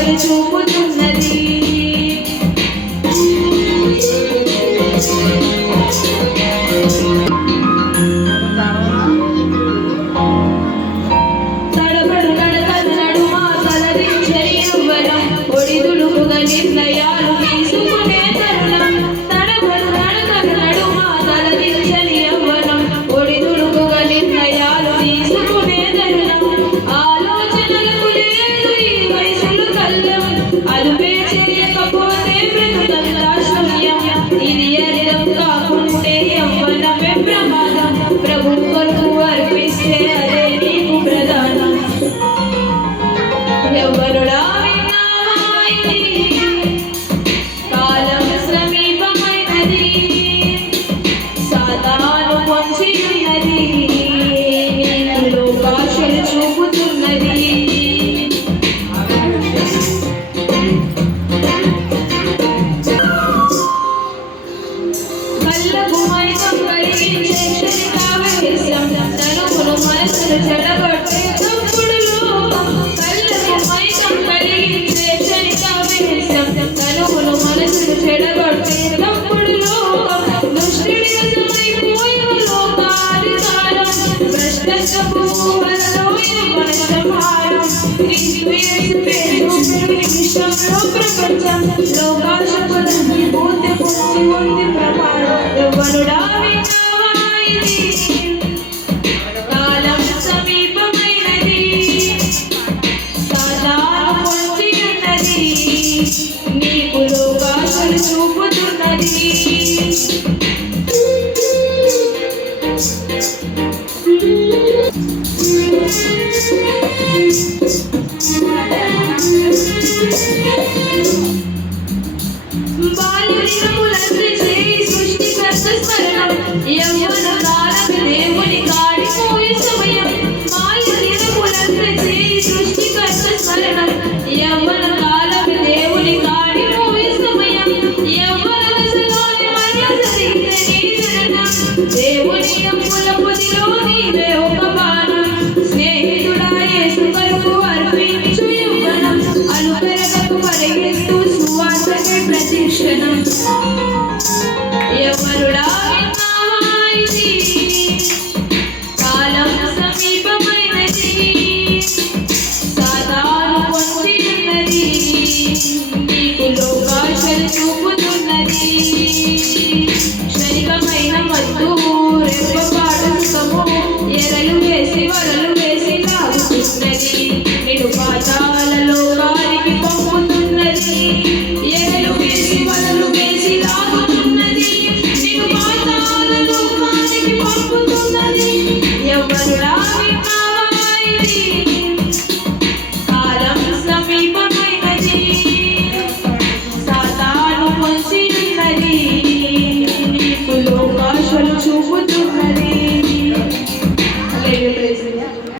ఆశలు చూపుతున్నది. తడబడు నడకలు నడుమ తలదించని యవ్వనం ఒడిదుడుకుగా నిర్ణయాలు తీసుకునే తరుణం. తడబడు నడకలు నడుమ తలదించని యవ్వనం ఒడిదుడుకుగా నిర్ణయాలు తీసుకునే తరుణం. ఆలోచనలకు లేదు ఈ వయసులు కల్లం, అలుపే చేయకపోతే బ్రతుకంతా శూన్యం. ఇది అర్థం కాకుంటే యవ్వనమే ప్రమాదం, ప్రభు కొరకు అర్పిస్తే అదే నీకు ప్రధానం. యవ్వనుడా విన్నావా ఇది, కాలం సమీపమైనది, సాతాను పొంచి ఉన్నది, నీకు లోకాశలు చూపుతున్నది. కళ్ళకు మైకం కలిగించే క్షణికావేశం, తనువును మనసును చెడగొట్టే తప్పుడు లోకం. కళ్ళకు మైకం కలిగించే క్షణికావేశం, తనువును మనసును చెడగొట్టే తప్పుడు లోకం. దుష్టుడి వశమైపోయిన లోకాధికారం, భ్రష్టత్వపు ఊహలలో యవ్వన సంహారం. క్రీస్తు యేసు పేరు నిమిషంలో ప్రపంచం, లోకాశకులన్నీ పూర్తి పొంచి ఉంది ప్రమాదం. యవ్వనుడా విన్నావా ఇది, కాలం సమీపమైనది, సాతాను పొంచి ఉన్నది, నీకు లోకాశలు చూపుతున్నది. బాల్యదినములందరిచే సృష్టికర్త స్మరణం, యవ్వన కాలం దేవుని కాడిపోయే సమయం. బాల్యదినములందరిచే సృష్టికర్త స్మరణం, యవ్వన కాలం దేవుని కాడిపోయే సమయం. యవ్వన దశలోని మర్యాద రీతే నీ జననం, దేవుని అప్పుల పొదిలో నీవే ఒక బాణం. స్నేహితుడా యేసు కొరకు అర్పించు యవ్వనం, అనుకరణకు పరిగెత్తు సువార్తకే ప్రతిక్షణం. యవ్వనుడా విన్నావా ఇది, కాలం సమీపమైనది, సాతాను పొంచి ఉన్నది, నీకు లోకాశలు చూపుతున్నది. క్షణికమైన మత్తు రెప్పపాటు సుఖము, ఎరలు వేసి వలలు వేసి లాగుతున్నది, నిన్ను పాతాళ లోకానికి పంపుతున్నది. ఎరలు వేసి వలలు వేసి లాగుతున్నది, నిన్ను పాతాళ లోకానికి పంపుతున్నది. యవ్వనుడా విన్నావా ఇది, కాలం సమీపమైనది, సాతాను పొంచి ఉన్నది,